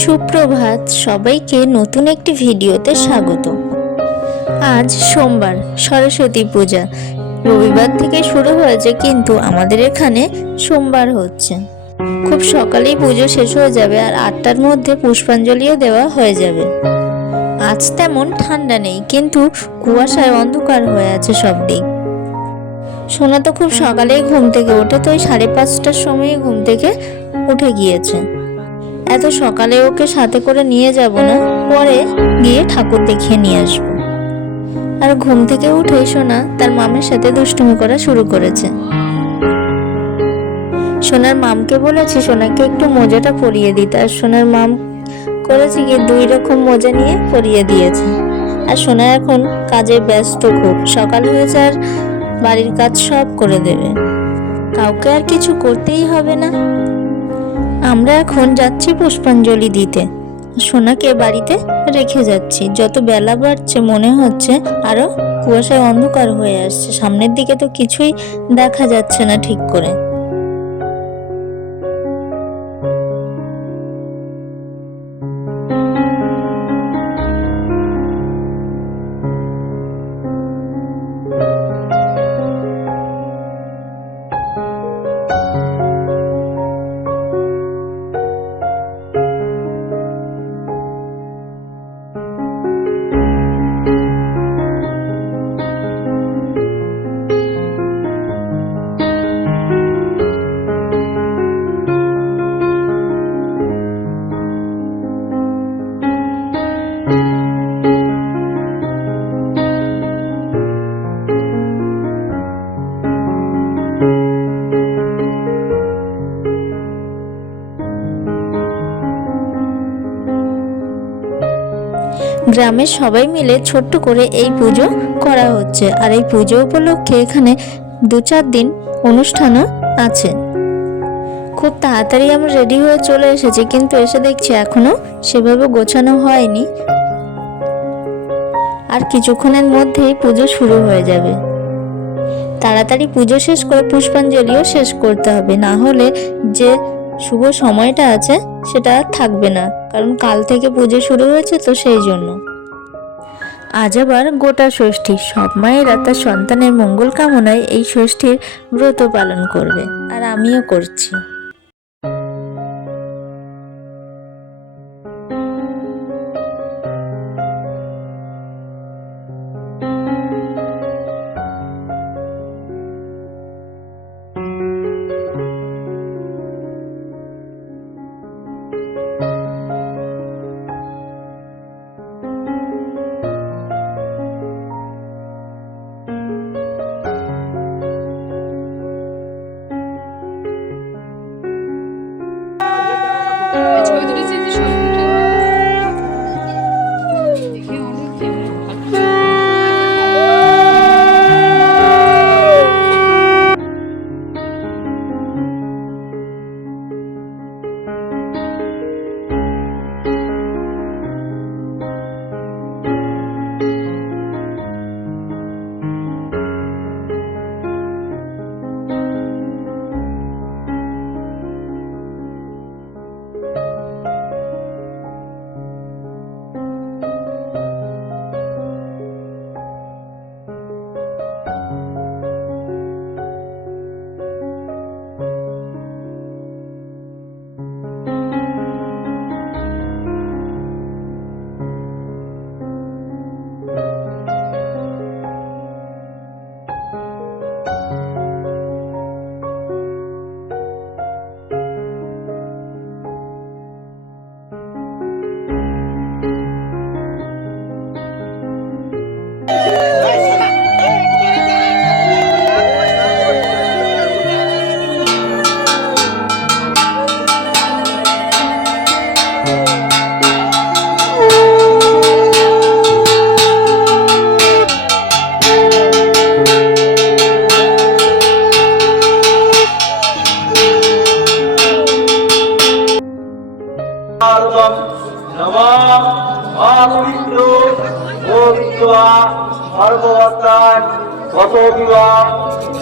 সুপ্রভাত, সবাইকে নতুন একটি ভিডিওতে স্বাগত। আজ সোমবার, সরস্বতী পূজা। রবিবার থেকে শুরু হয়েছে কিন্তু আমাদের এখানে সোমবার হচ্ছে। খুব সকালেই পুজো শেষ হয়ে যাবে আর আটটার মধ্যে পুষ্পাঞ্জলিও দেওয়া হয়ে যাবে। আজ তেমন ঠান্ডা নেই, কিন্তু কুয়াশায় অন্ধকার হয়ে আছে সব দিক। সোনা তো খুব সকালেই ঘুম থেকে ওঠে, তো ওই সাড়ে পাঁচটার সময় ঘুম থেকে উঠে গিয়েছে। এত সকালে ওকে সাথে করে নিয়ে যাব না? পরে গিয়ে ঠাকুর দেখিয়ে নিয়ে আসব। আর ঘুম থেকে উঠে সোনা তার মামের সাথে দুষ্টুমি করা শুরু করেছে। সোনার মামকে বলেছি সোনাকে একটু মোজাটা পরিয়ে দিতে। আর সোনার মাম করেছে কি দুই রকম মোজা নিয়ে পরিয়ে দিয়েছে। আর সোনা এখন কাজে ব্যস্ত খুব। সকাল হয়েছে আর বাড়ির কাজ সব করে দেবে। কাউকে আর কিছু করতেই হবে না। আমরা এখন যাচ্ছি পুষ্পাঞ্জলি দিতে। সোনাকে বাড়িতে রেখে যাচ্ছি। যত বেলা বাড়ছে মনে হচ্ছে আরও কুয়াশায় অন্ধকার হয়ে আসছে। সামনের দিকে তো কিছুই দেখা যাচ্ছে না ঠিক করে। গ্রামের সবাই মিলে ছোট্ট করে এই পুজো করা হচ্ছে। আর এই পুজো উপলক্ষে এখানে দু চার দিন অনুষ্ঠানও আছে। খুব তাড়াতাড়ি আমরা রেডি হয়ে চলে এসেছি, কিন্তু এসে দেখছি এখনও সেভাবে গোছানো হয়নি। আর কিছুক্ষণের মধ্যেই পুজো শুরু হয়ে যাবে। তাড়াতাড়ি পুজো শেষ করে পুষ্পাঞ্জলিও শেষ করতে হবে, না হলে যে শুভ সময়টা আছে, সেটা থাকবে না। কারণ কাল থেকে পুজো শুরু হয়েছে তো সেই জন্য। আজ আবার গোটা ষষ্ঠী। সব মায়েরা তার সন্তানের মঙ্গল কামনায় এই ষষ্ঠীর ব্রত পালন করবে। আর আমিও করছি। Çok öldüreceğiz şu an.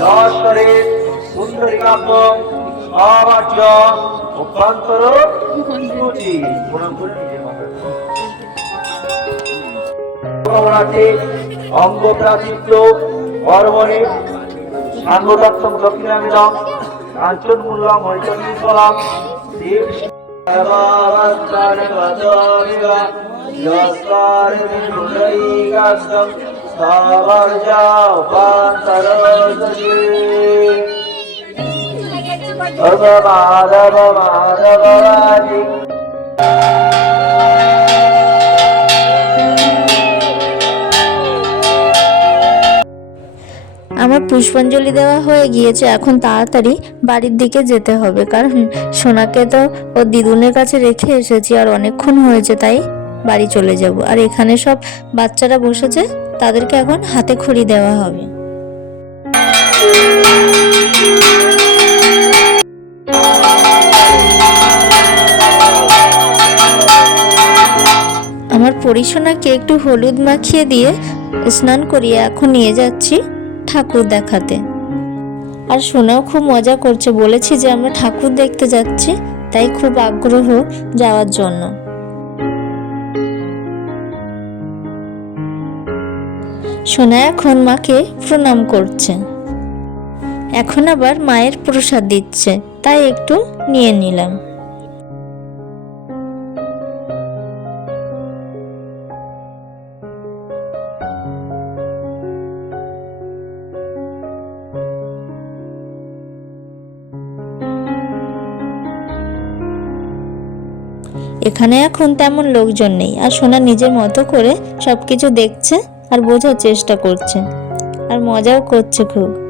বিবাহ নশ্বরে সুন্দরিকাব্য আবার্য অভ্যন্তর ভগবানাতে অঙ্গ প্রাচিত্য কর্মণে সাঙ্গদত্তম দক্ষিণামিদম কাঞ্চন মূল্যম হরিচন্দীশ্বরম দেব আমার পুষ্পাঞ্জলি দেওয়া হয়ে গিয়েছে, এখন তাড়াতাড়ি বাড়ির দিকে যেতে হবে। কারণ সোনাকে তো ও দিদুনের কাছে রেখে এসেছি, আর অনেকক্ষণ হয়েছে তাই বাড়ি চলে যাব। আর এখানে সব বাচ্চারা বসেছে, তাদেরকে এখন হাতে খড়ি দেওয়া হবে। আমার পরিশোনাকে একটু হলুদ মাখিয়ে দিয়ে স্নান করিয়ে এখন নিয়ে যাচ্ছি ঠাকুর দেখাতে। আর সোনাও খুব মজা করছে, বলেছি যে আমরা ঠাকুর দেখতে যাচ্ছি, তাই খুব আগ্রহ যাওয়ার জন্য। সোনা এখন মাকে প্রণাম করছে। এখন আবার মায়ের প্রসাদ দিচ্ছে, তাই একটু নিয়ে নিলাম। এখানে এখন তেমন লোকজন নেই। আর সোনা নিজের মতো করে সবকিছু দেখছে আর বোঝার চেষ্টা করছে। আর মজাও করছে খুব।